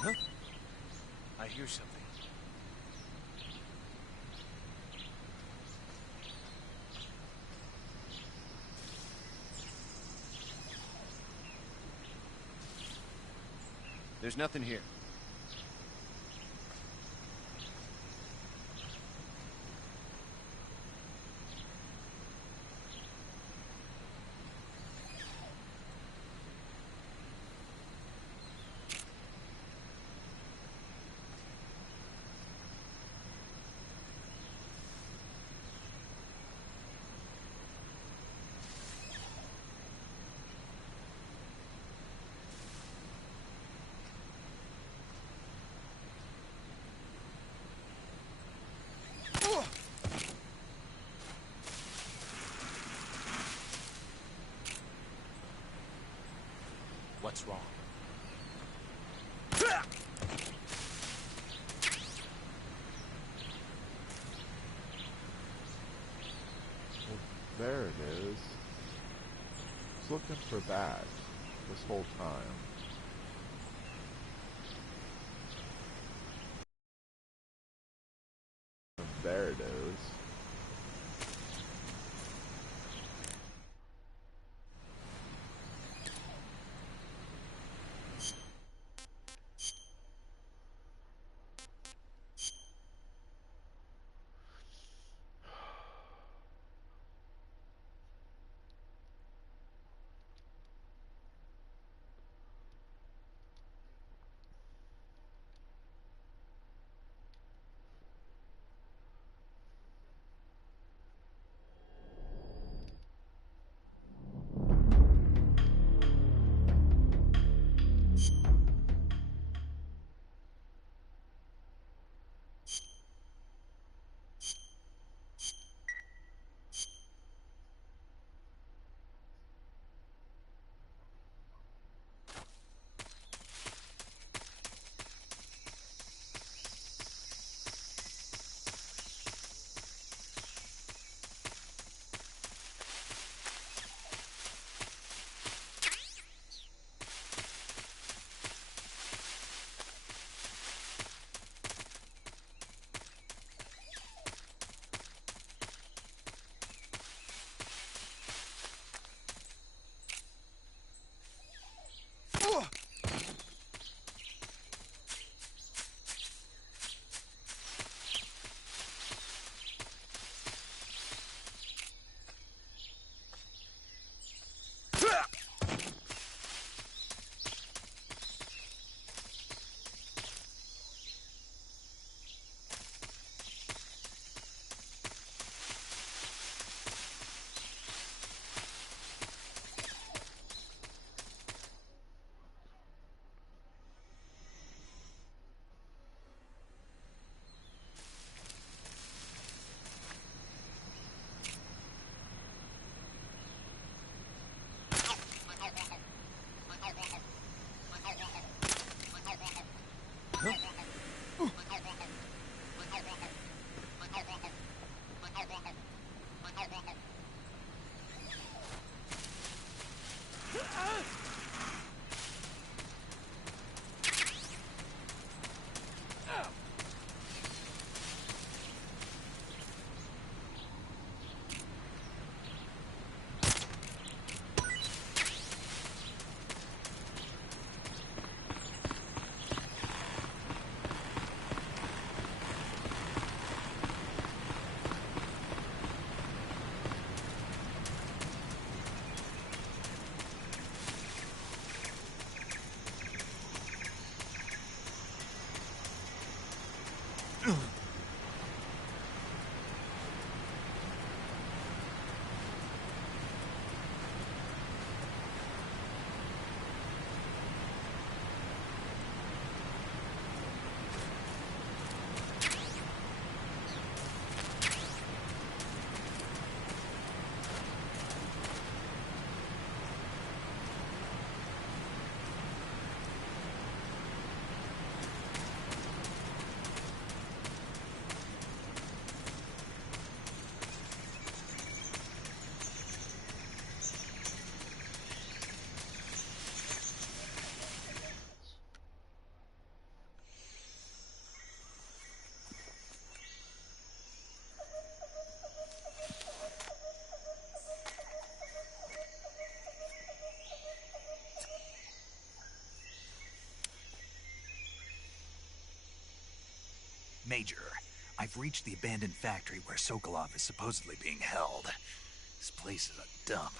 Huh? I hear something. There's nothing here. What's wrong? There it is. I was looking for that this whole time. There it is. Major, I've reached the abandoned factory where Sokolov is supposedly being held. This place is a dump.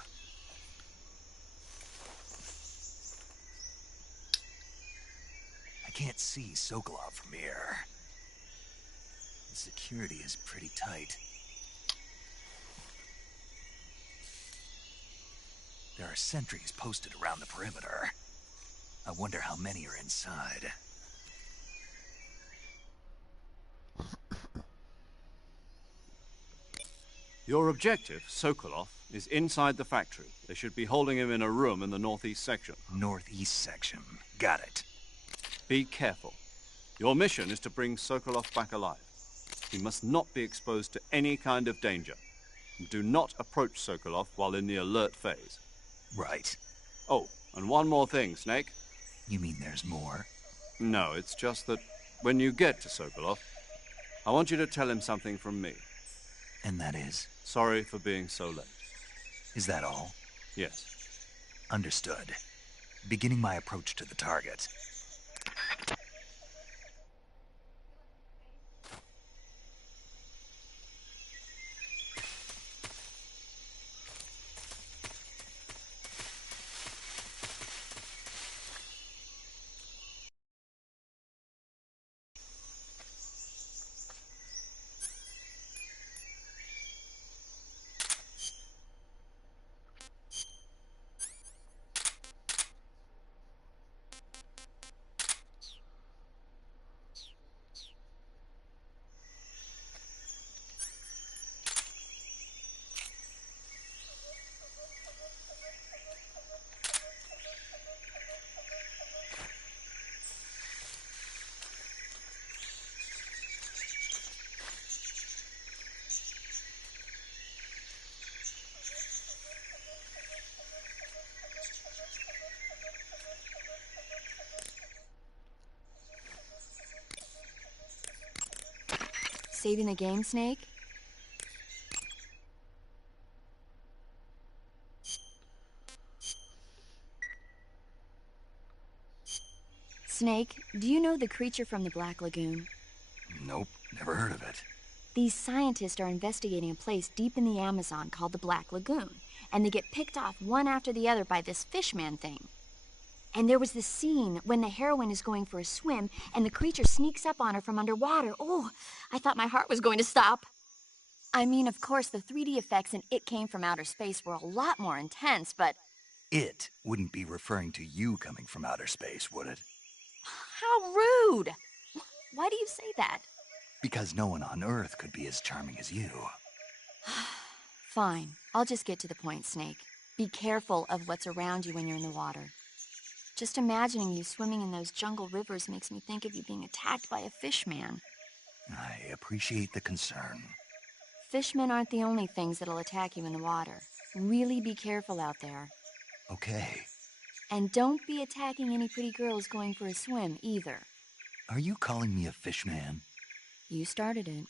I can't see Sokolov from here. The security is pretty tight. There are sentries posted around the perimeter. I wonder how many are inside. Your objective, Sokolov, is inside the factory. They should be holding him in a room in the northeast section. Northeast section. Got it. Be careful. Your mission is to bring Sokolov back alive. He must not be exposed to any kind of danger. Do not approach Sokolov while in the alert phase. Right. Oh, and one more thing, Snake. You mean there's more? No, it's just that when you get to Sokolov, I want you to tell him something from me. And that is? Sorry for being so late. Is that all? Yes. Understood. Beginning my approach to the target. Saving the game, Snake? Snake, do you know the creature from the Black Lagoon? Nope, never heard of it. These scientists are investigating a place deep in the Amazon called the Black Lagoon, and they get picked off one after the other by this fishman thing. And there was this scene when the heroine is going for a swim, and the creature sneaks up on her from underwater. Oh, I thought my heart was going to stop. I mean, of course, the 3D effects in It Came from Outer Space were a lot more intense, but... It wouldn't be referring to you coming from outer space, would it? How rude! Why do you say that? Because no one on Earth could be as charming as you. Fine. I'll just get to the point, Snake. Be careful of what's around you when you're in the water. Just imagining you swimming in those jungle rivers makes me think of you being attacked by a fishman. I appreciate the concern. Fishmen aren't the only things that'll attack you in the water. Really be careful out there. Okay. And don't be attacking any pretty girls going for a swim, either. Are you calling me a fishman? You started it.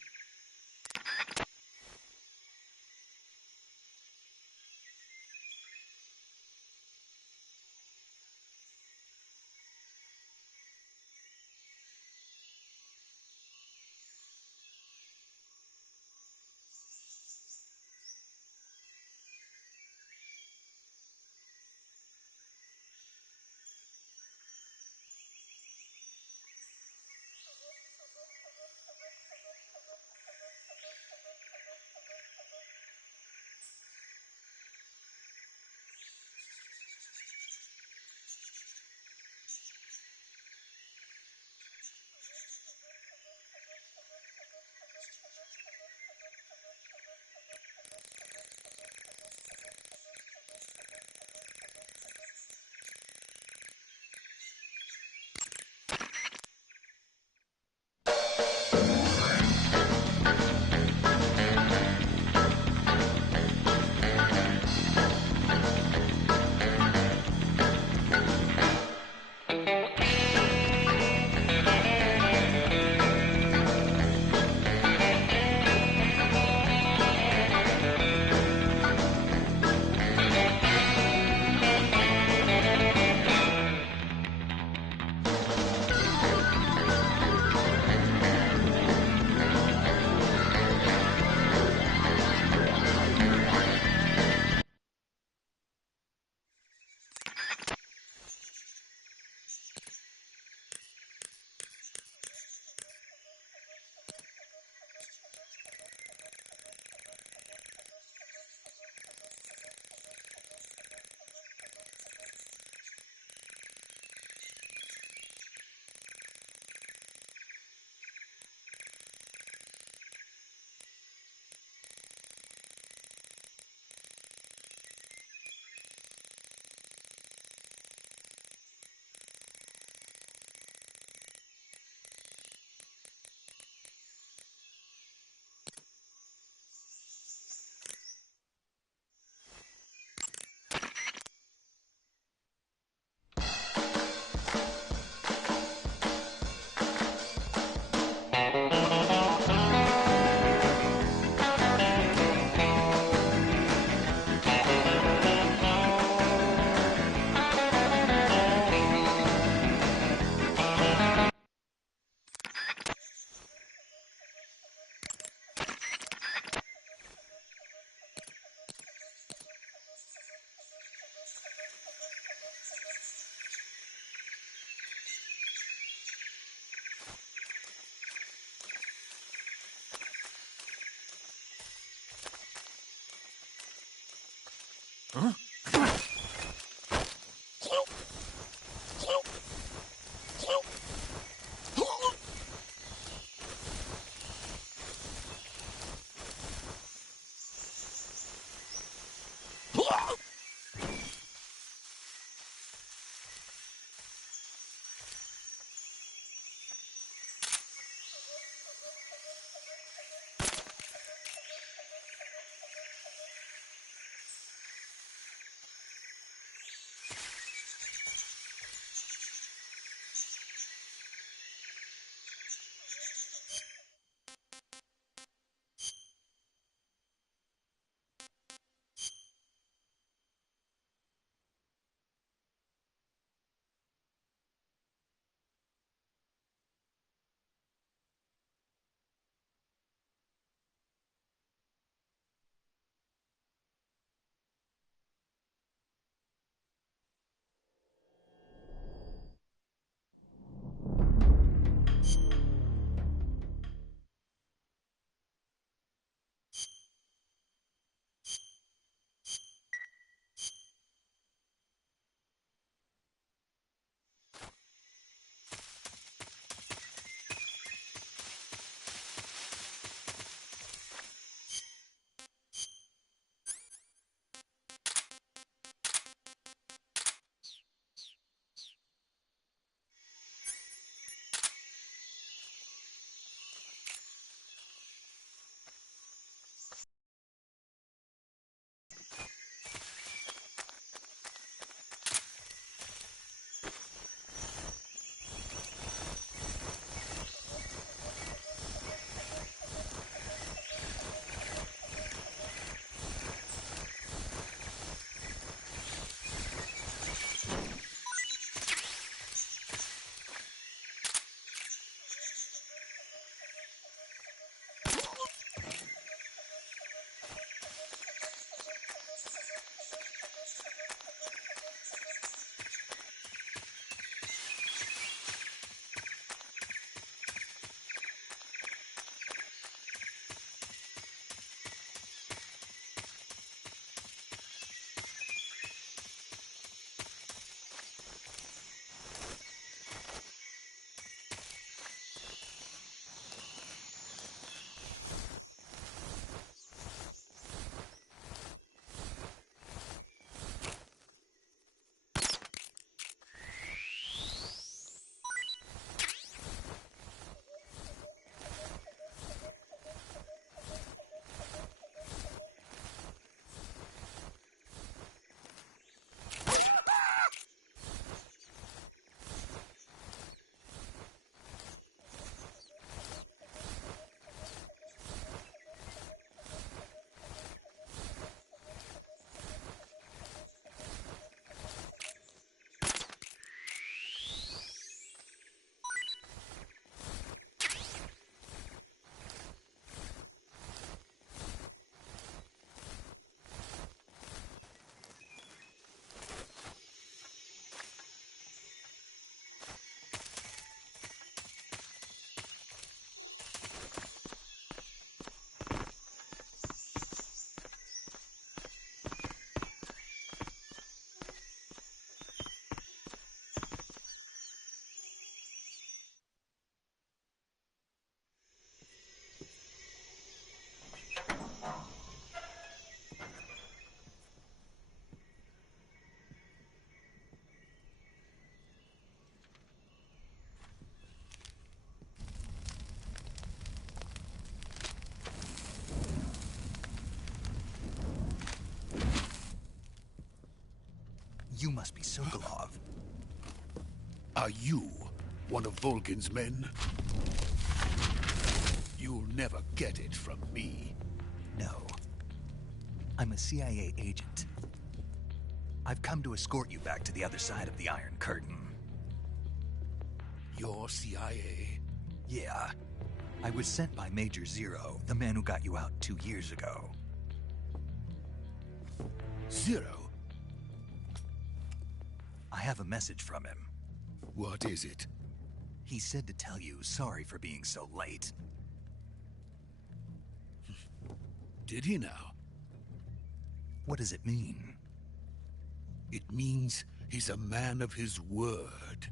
You must be Sokolov. Are you one of Volgin's men? You'll never get it from me. No. I'm a CIA agent. I've come to escort you back to the other side of the Iron Curtain. You're CIA? Yeah. I was sent by Major Zero, the man who got you out 2 years ago. Zero? I have a message from him. What is it? He said to tell you sorry for being so late. Did he now? What does it mean? It means he's a man of his word.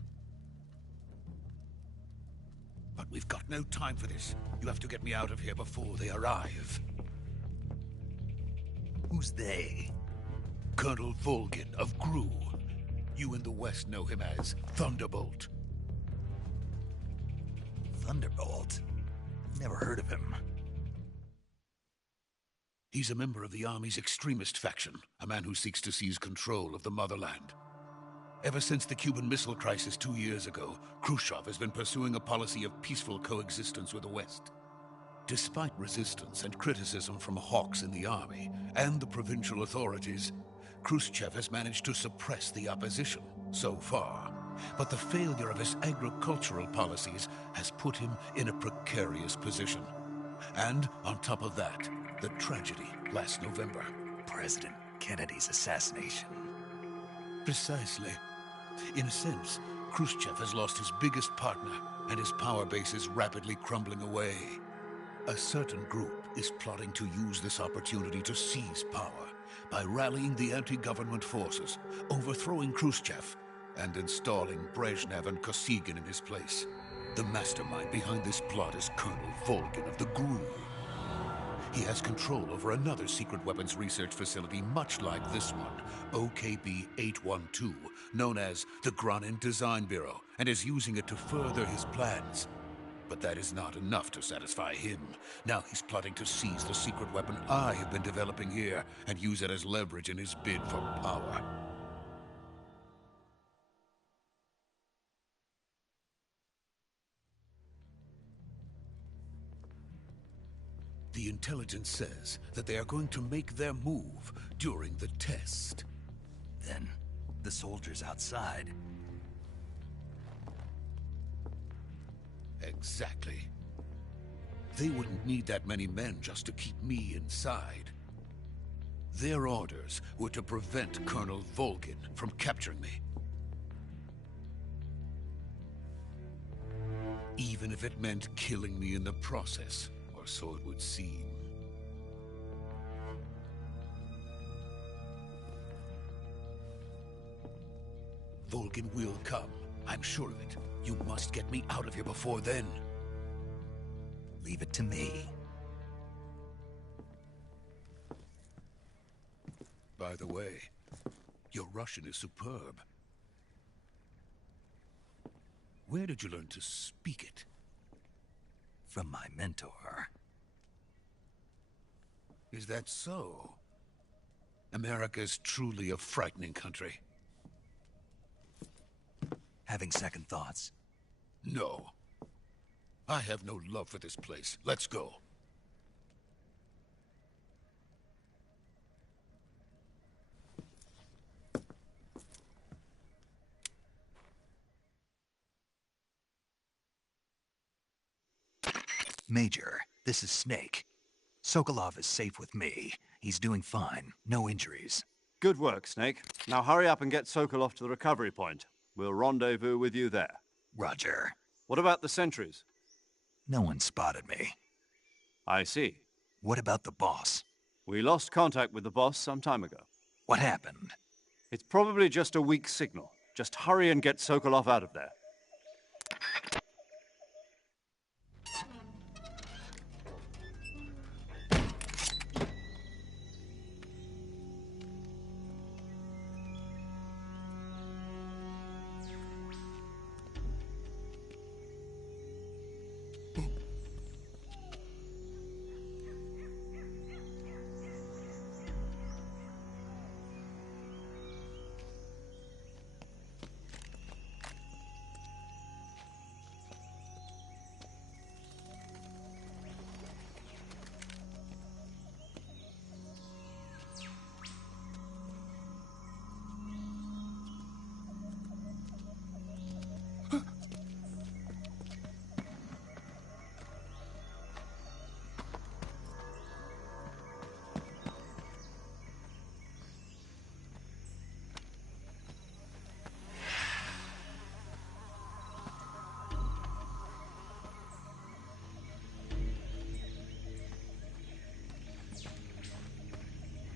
But we've got no time for this. You have to get me out of here before they arrive. Who's they? Colonel Volgin of Gru. You in the West know him as Thunderbolt. Thunderbolt? Never heard of him. He's a member of the Army's extremist faction, a man who seeks to seize control of the motherland. Ever since the Cuban Missile Crisis 2 years ago, Khrushchev has been pursuing a policy of peaceful coexistence with the West. Despite resistance and criticism from hawks in the army and the provincial authorities, Khrushchev has managed to suppress the opposition so far. But the failure of his agricultural policies has put him in a precarious position. And on top of that, the tragedy last November. President Kennedy's assassination. Precisely. In a sense, Khrushchev has lost his biggest partner, and his power base is rapidly crumbling away. A certain group is plotting to use this opportunity to seize power by rallying the anti-government forces, overthrowing Khrushchev, and installing Brezhnev and Kosygin in his place. The mastermind behind this plot is Colonel Volgin of the Gru. He has control over another secret weapons research facility much like this one, OKB-812, known as the Granin Design Bureau, and is using it to further his plans. But that is not enough to satisfy him. Now he's plotting to seize the secret weapon I have been developing here and use it as leverage in his bid for power. The intelligence says that they are going to make their move during the test. Then, the soldiers outside. Exactly. They wouldn't need that many men just to keep me inside. Their orders were to prevent Colonel Volgin from capturing me. Even if it meant killing me in the process, or so it would seem. Volgin will come. I'm sure of it. You must get me out of here before then. Leave it to me. By the way, your Russian is superb. Where did you learn to speak it? From my mentor. Is that so? America is truly a frightening country. Having second thoughts. No. I have no love for this place. Let's go. Major, this is Snake. Sokolov is safe with me. He's doing fine. No injuries. Good work, Snake. Now hurry up and get Sokolov to the recovery point. We'll rendezvous with you there. Roger. What about the sentries? No one spotted me. I see. What about the boss? We lost contact with the boss some time ago. What happened? It's probably just a weak signal. Just hurry and get Sokolov out of there.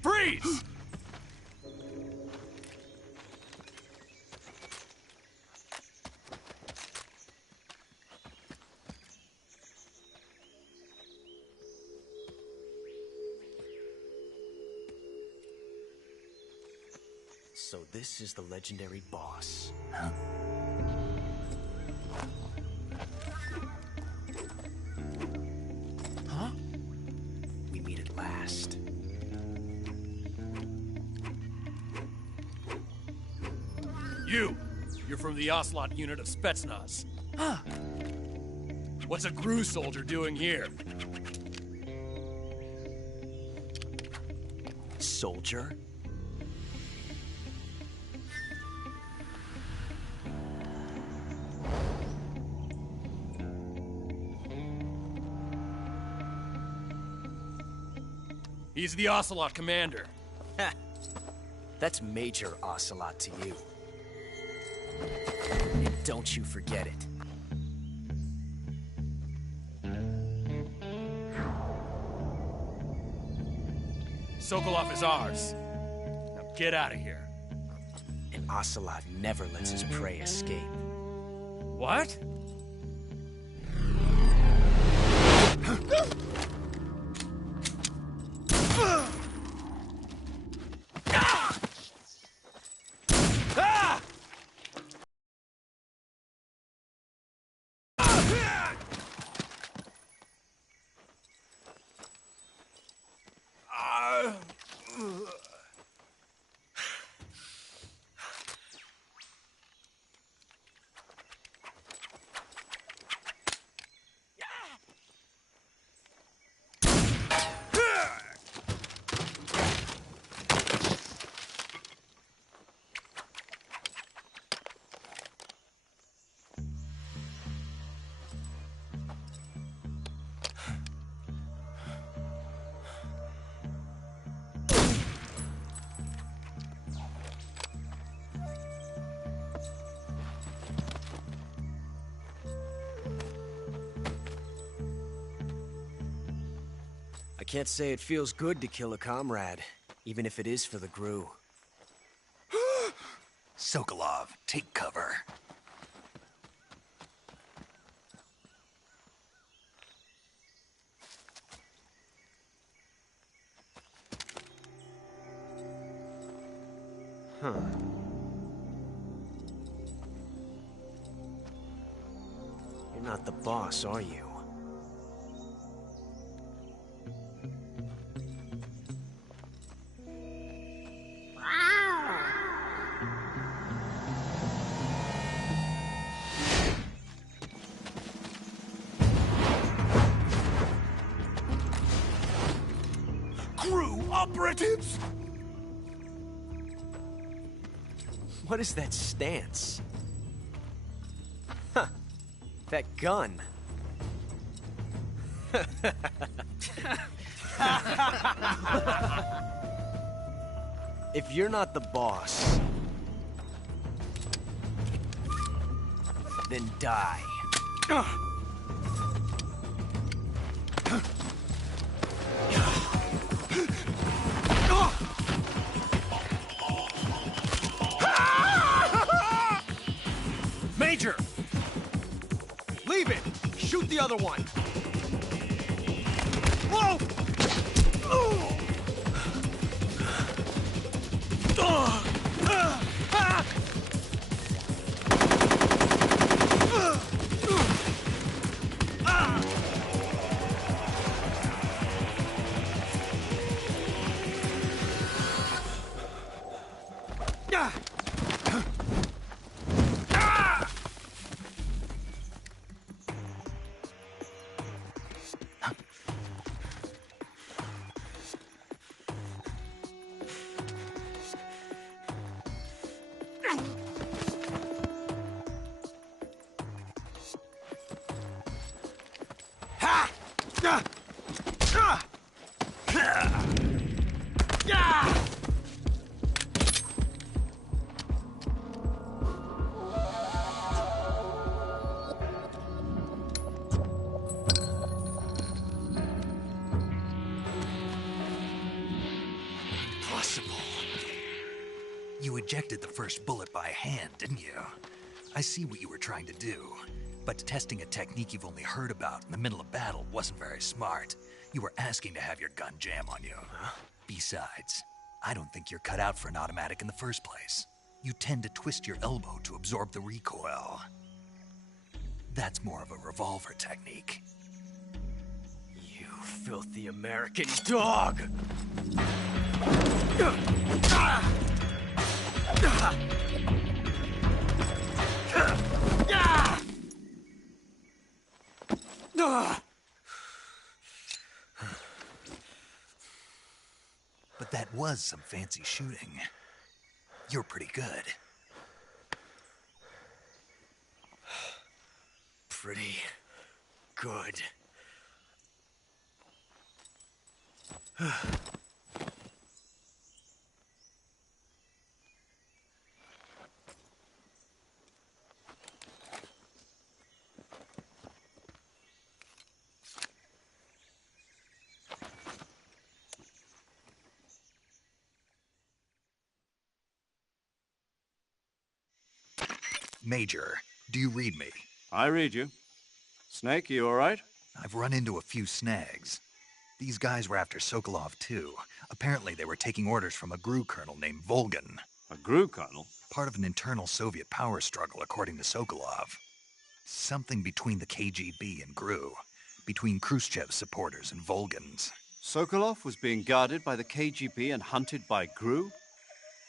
Freeze! So this is the legendary boss. Huh? Huh? We meet at last. You're from the Ocelot unit of Spetsnaz. Huh. What's a Gru soldier doing here? Soldier? He's the Ocelot commander. Ha! That's Major Ocelot to you. And don't you forget it. Sokolov is ours. Now get out of here. And Ocelot never lets his prey escape. What? I can't say it feels good to kill a comrade, even if it is for the Gru. Sokolov, take cover. Huh. You're not the boss, are you? Crew operatives! What is that stance? Huh. That gun. If you're not the boss, then die. Major! Leave it! Shoot the other one! Whoa! Impossible. You ejected the first bullet by hand, didn't you? I see what you were trying to do. But testing a technique you've only heard about in the middle of battle wasn't very smart. You were asking to have your gun jam on you. Besides, I don't think you're cut out for an automatic in the first place. You tend to twist your elbow to absorb the recoil. That's more of a revolver technique. You filthy American dog! But that was some fancy shooting. You're pretty good. Pretty good. Major, do you read me? I read you. Snake, you all right? I've run into a few snags. These guys were after Sokolov, too. Apparently they were taking orders from a GRU colonel named Volgan. A GRU colonel? Part of an internal Soviet power struggle, according to Sokolov. Something between the KGB and GRU. Between Khrushchev's supporters and Volgan's. Sokolov was being guarded by the KGB and hunted by GRU?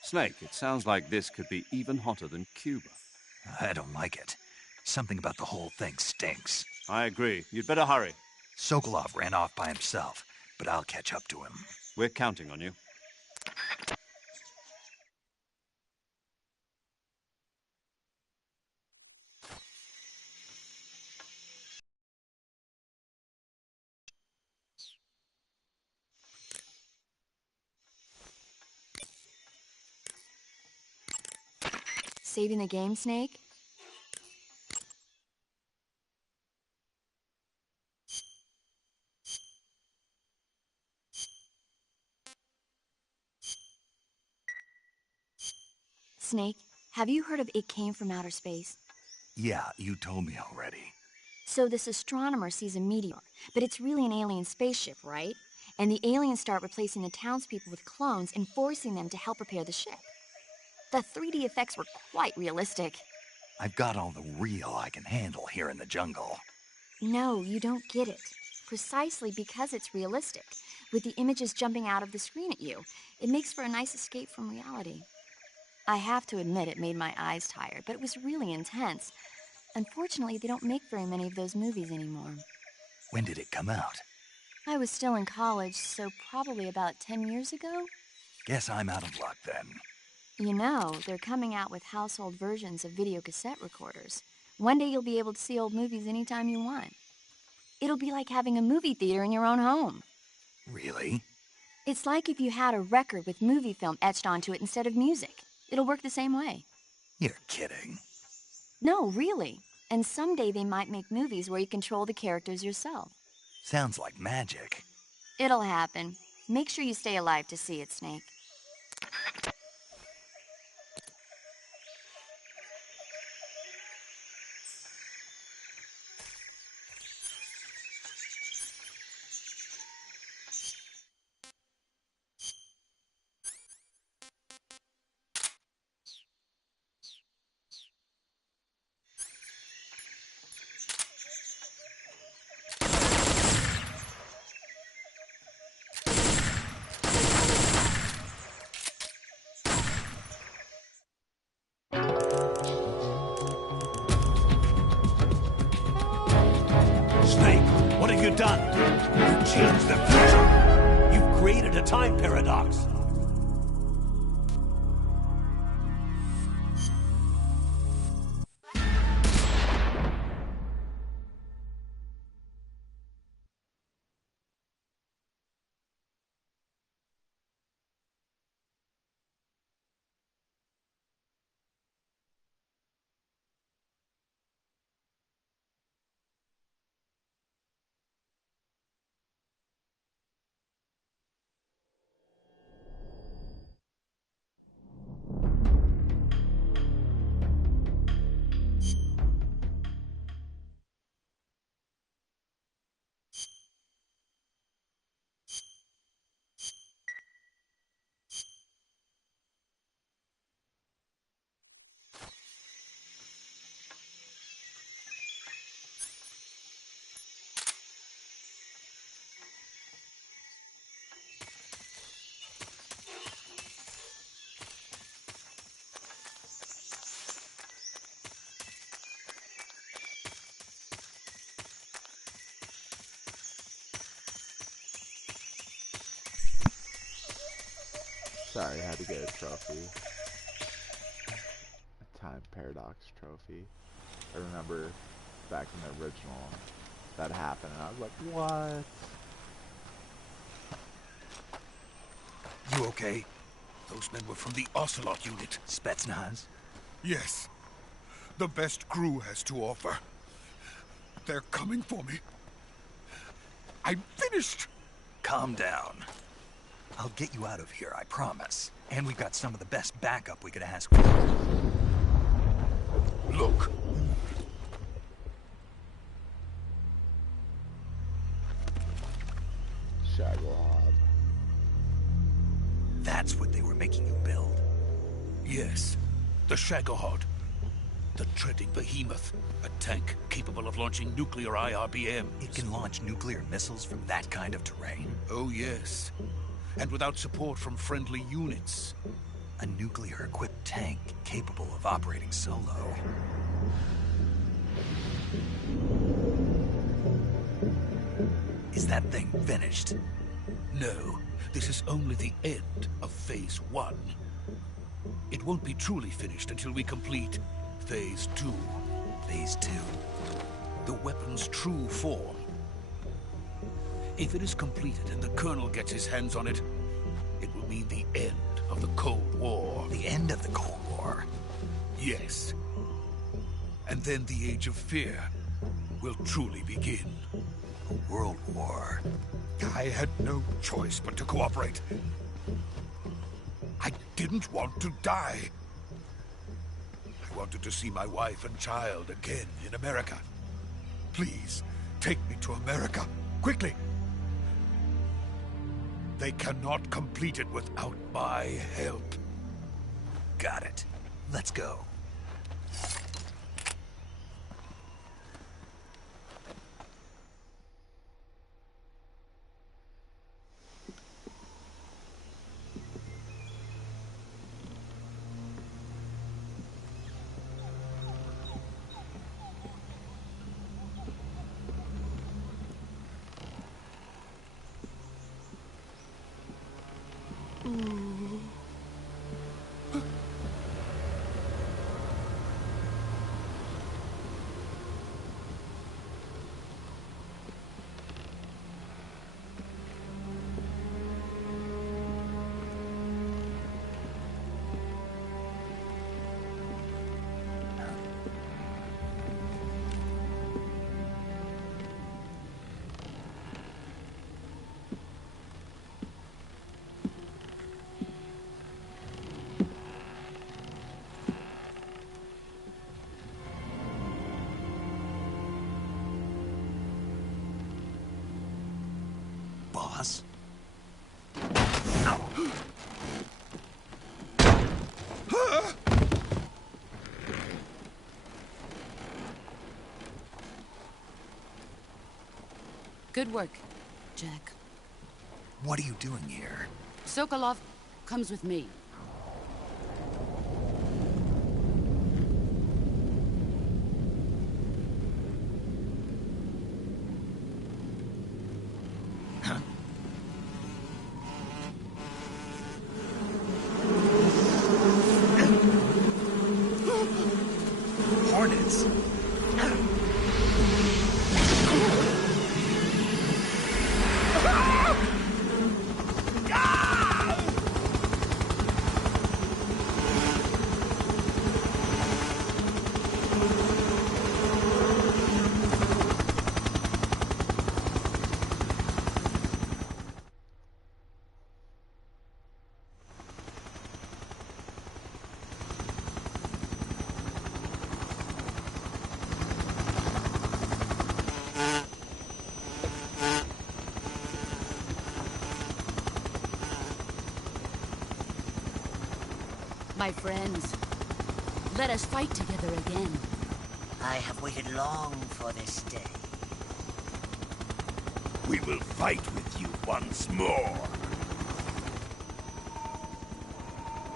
Snake, it sounds like this could be even hotter than Cuba. I don't like it. Something about the whole thing stinks. I agree. You'd better hurry. Sokolov ran off by himself, but I'll catch up to him. We're counting on you. Saving the game, Snake? Snake, have you heard of It Came from Outer Space? Yeah, you told me already. So this astronomer sees a meteor, but it's really an alien spaceship, right? And the aliens start replacing the townspeople with clones and forcing them to help repair the ship. The 3D effects were quite realistic. I've got all the real I can handle here in the jungle. No, you don't get it. Precisely because it's realistic, with the images jumping out of the screen at you, it makes for a nice escape from reality. I have to admit it made my eyes tired, but it was really intense. Unfortunately, they don't make very many of those movies anymore. When did it come out? I was still in college, so probably about 10 years ago. Guess I'm out of luck then. You know, they're coming out with household versions of video cassette recorders. One day you'll be able to see old movies anytime you want. It'll be like having a movie theater in your own home. Really? It's like if you had a record with movie film etched onto it instead of music. It'll work the same way. You're kidding. No, really. And someday they might make movies where you control the characters yourself. Sounds like magic. It'll happen. Make sure you stay alive to see it, Snake. Snake, what have you done? You changed the future. You've created a time paradox. Sorry, I had to get a trophy. A time paradox trophy. I remember back in the original that happened, and I was like, what? You okay? Those men were from the Ocelot unit. Spetsnaz? Yes. The best crew has to offer. They're coming for me. I'm finished! Calm down. I'll get you out of here, I promise. And we've got some of the best backup we could ask for. Look. Shagohod. That's what they were making you build. Yes. The Shagohod. The treading behemoth. A tank capable of launching nuclear IRBMs. It can launch nuclear missiles from that kind of terrain. Oh, yes. And without support from friendly units. A nuclear-equipped tank capable of operating solo. Is that thing finished? No, this is only the end of Phase 1. It won't be truly finished until we complete Phase 2. Phase 2? The weapon's true form. If it is completed and the Colonel gets his hands on it, it will mean the end of the Cold War. The end of the Cold War? Yes. And then the Age of Fear will truly begin. A world war. I had no choice but to cooperate. I didn't want to die. I wanted to see my wife and child again in America. Please, take me to America, quickly. They cannot complete it without my help. Got it. Let's go. Boss? Good work, Jack. What are you doing here? Sokolov comes with me. Hornets? My friends, let us fight together again. I have waited long for this day. We will fight with you once more.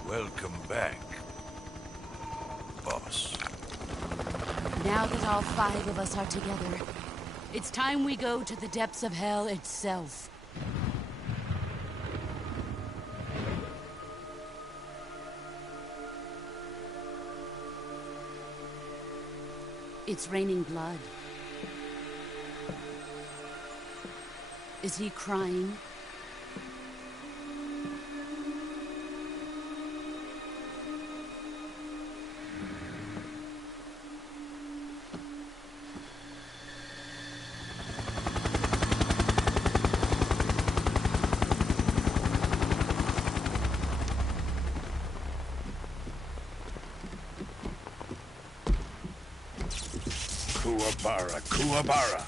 Welcome back, boss. Now that all 5 of us are together, it's time we go to the depths of hell itself. It's raining blood. Is he crying? Kuwabara, Kuwabara.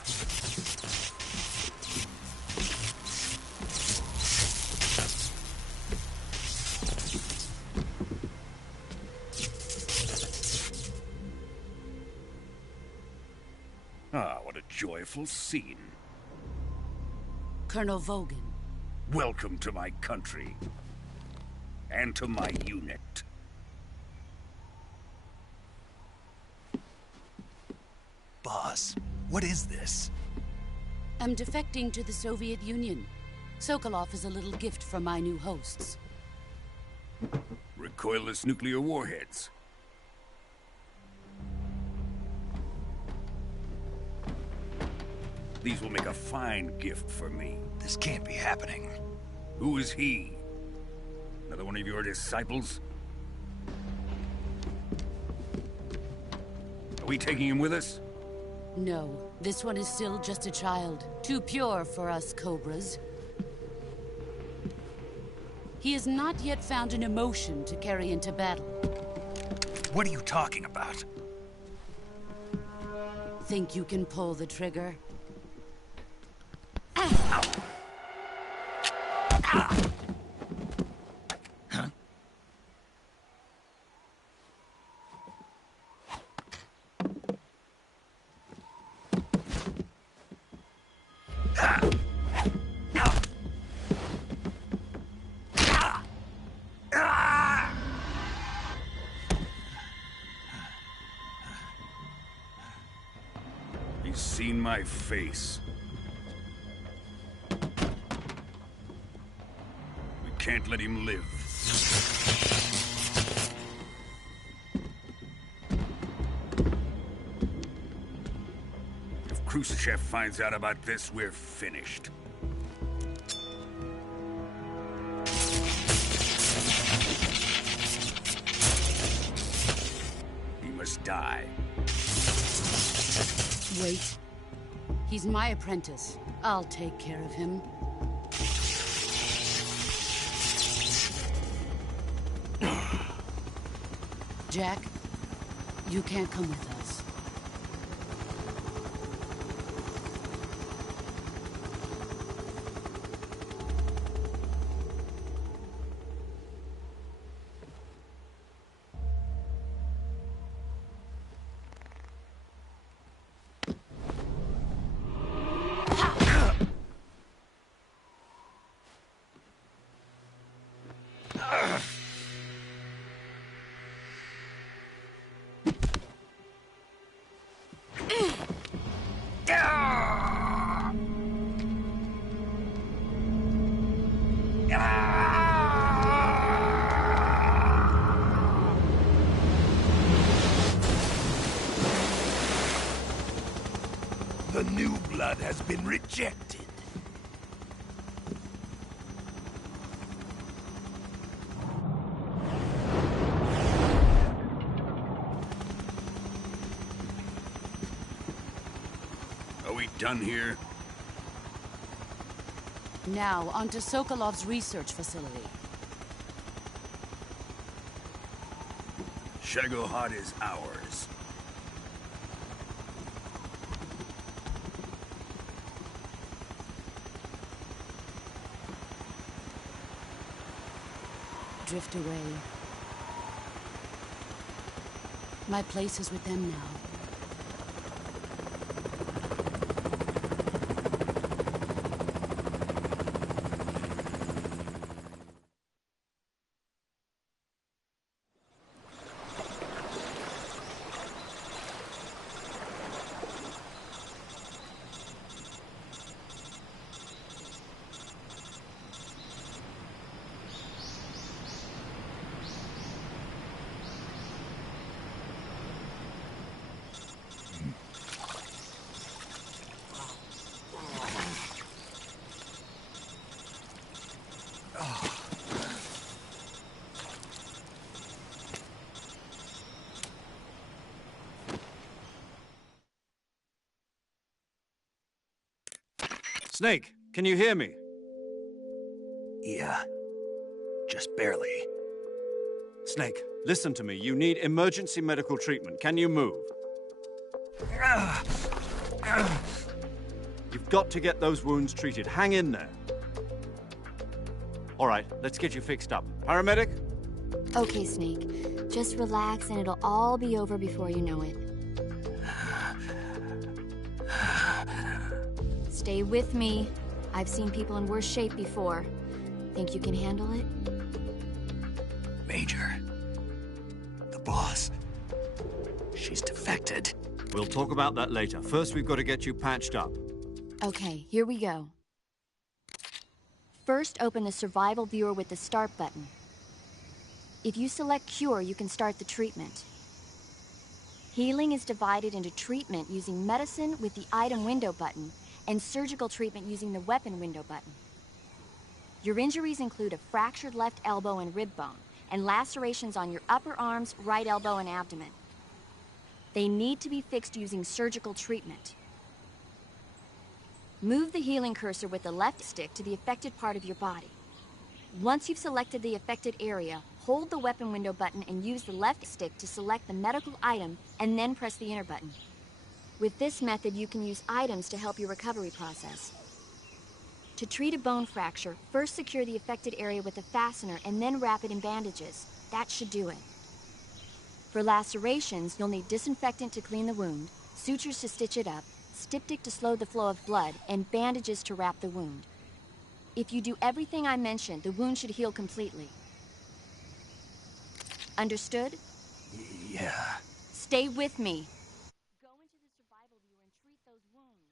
Ah, what a joyful scene. Colonel Vogan. Welcome to my country. And to my unit. Boss, what is this? I'm defecting to the Soviet Union. Sokolov is a little gift from my new hosts. Recoilless nuclear warheads. These will make a fine gift for me. This can't be happening. Who is he? Another one of your disciples? Are we taking him with us? No, this one is still just a child. Too pure for us Cobras. He has not yet found an emotion to carry into battle. What are you talking about? Think you can pull the trigger? He's seen my face. We can't let him live. If Khrushchev finds out about this, we're finished. He must die. Wait. He's my apprentice. I'll take care of him. Jack, you can't come with us. The new blood has been rejected. Are we done here? Now, onto Sokolov's research facility. Shagohod is ours. Drift away. My place is with them now. Snake, can you hear me? Yeah. Just barely. Snake, listen to me. You need emergency medical treatment. Can you move? You've got to get those wounds treated. Hang in there. All right, let's get you fixed up. Paramedic? Okay, Snake. Just relax and it'll all be over before you know it. Stay with me. I've seen people in worse shape before. Think you can handle it? Major. The boss. She's defected. We'll talk about that later. First, we've got to get you patched up. Okay, here we go. First, open the survival viewer with the start button. If you select cure, you can start the treatment. Healing is divided into treatment using medicine with the item window button and surgical treatment using the weapon window button. Your injuries include a fractured left elbow and rib bone, and lacerations on your upper arms, right elbow, and abdomen. They need to be fixed using surgical treatment. Move the healing cursor with the left stick to the affected part of your body. Once you've selected the affected area, hold the weapon window button and use the left stick to select the medical item, and then press the enter button. With this method, you can use items to help your recovery process. To treat a bone fracture, first secure the affected area with a fastener and then wrap it in bandages. That should do it. For lacerations, you'll need disinfectant to clean the wound, sutures to stitch it up, styptic to slow the flow of blood, and bandages to wrap the wound. If you do everything I mentioned, the wound should heal completely. Understood? Yeah. Stay with me. Go into the survival viewer and treat those wounds.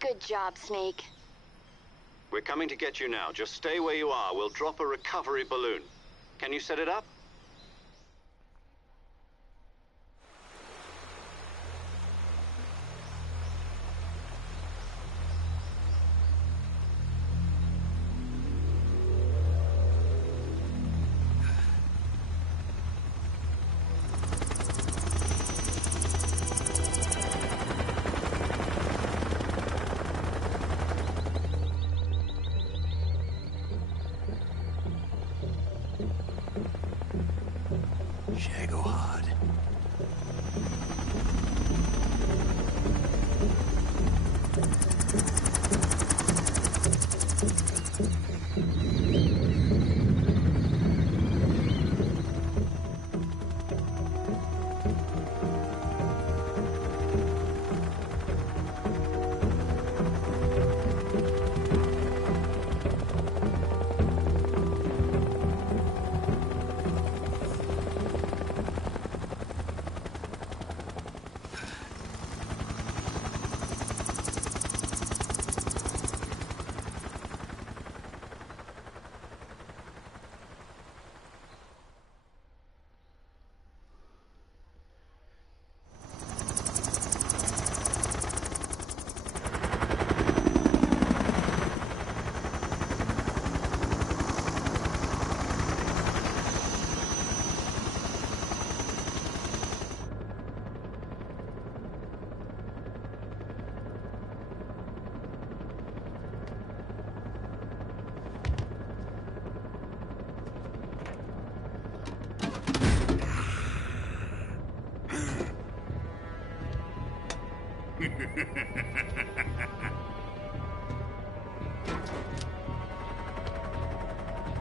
Good job, Snake. We're coming to get you now. Just stay where you are. We'll drop a recovery balloon. Can you set it up?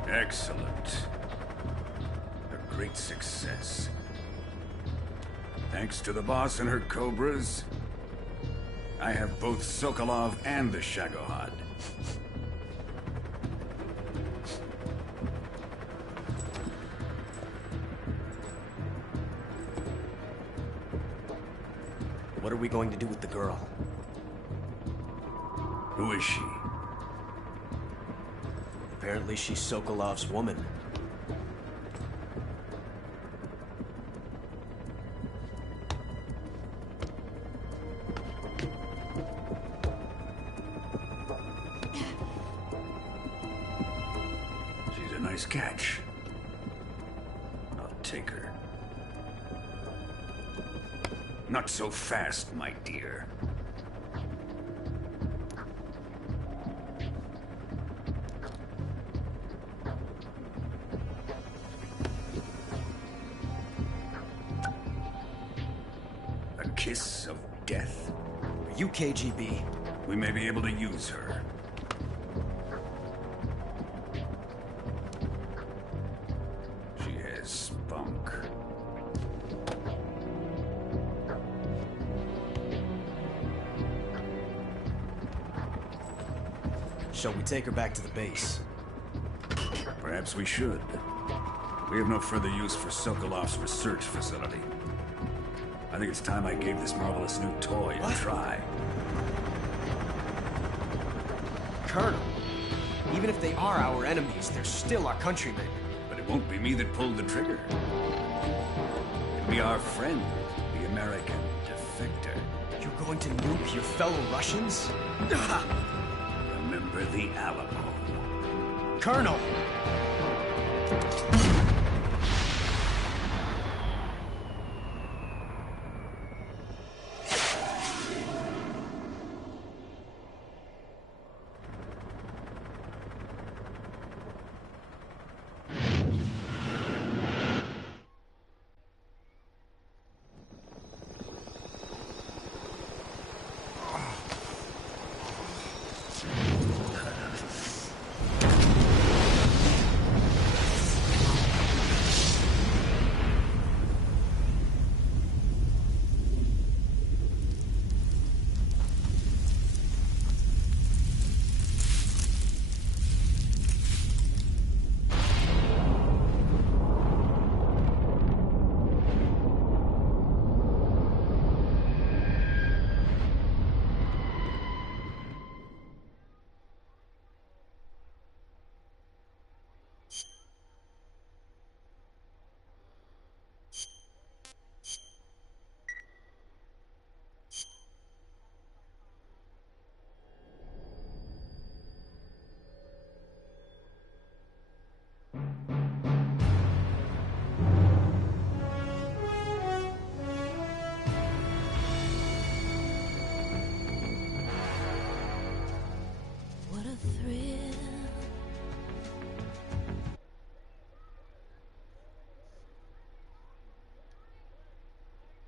Excellent. A great success. Thanks to the boss and her cobras, I have both Sokolov and the Shagohod. What are we going to do with the girl? Who is she? Apparently she's Sokolov's woman. She's a nice catch. I'll take her. Not so fast, my dear. A kiss of death? Are you KGB? We may be able to use her. She has spunk. Shall we take her back to the base? Perhaps we should. We have no further use for Sokolov's research facility. I think it's time I gave this marvelous new toy a try. Colonel, even if they are our enemies, they're still our countrymen. But it won't be me that pulled the trigger. It'll be our friend, the American defector. You're going to nuke your fellow Russians? Remember the Alamo. Colonel!